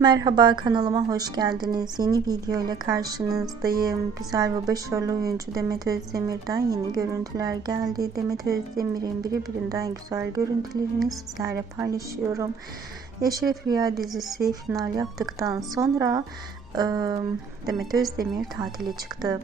Merhaba, kanalıma hoş geldiniz. Yeni video ile karşınızdayım. Güzel ve başarılı oyuncu Demet Özdemir'den yeni görüntüler geldi. Demet Özdemir'in birbirinden güzel görüntülerini sizlerle paylaşıyorum. Eşref Rüya dizisi final yaptıktan sonra Demet Özdemir tatile çıktı.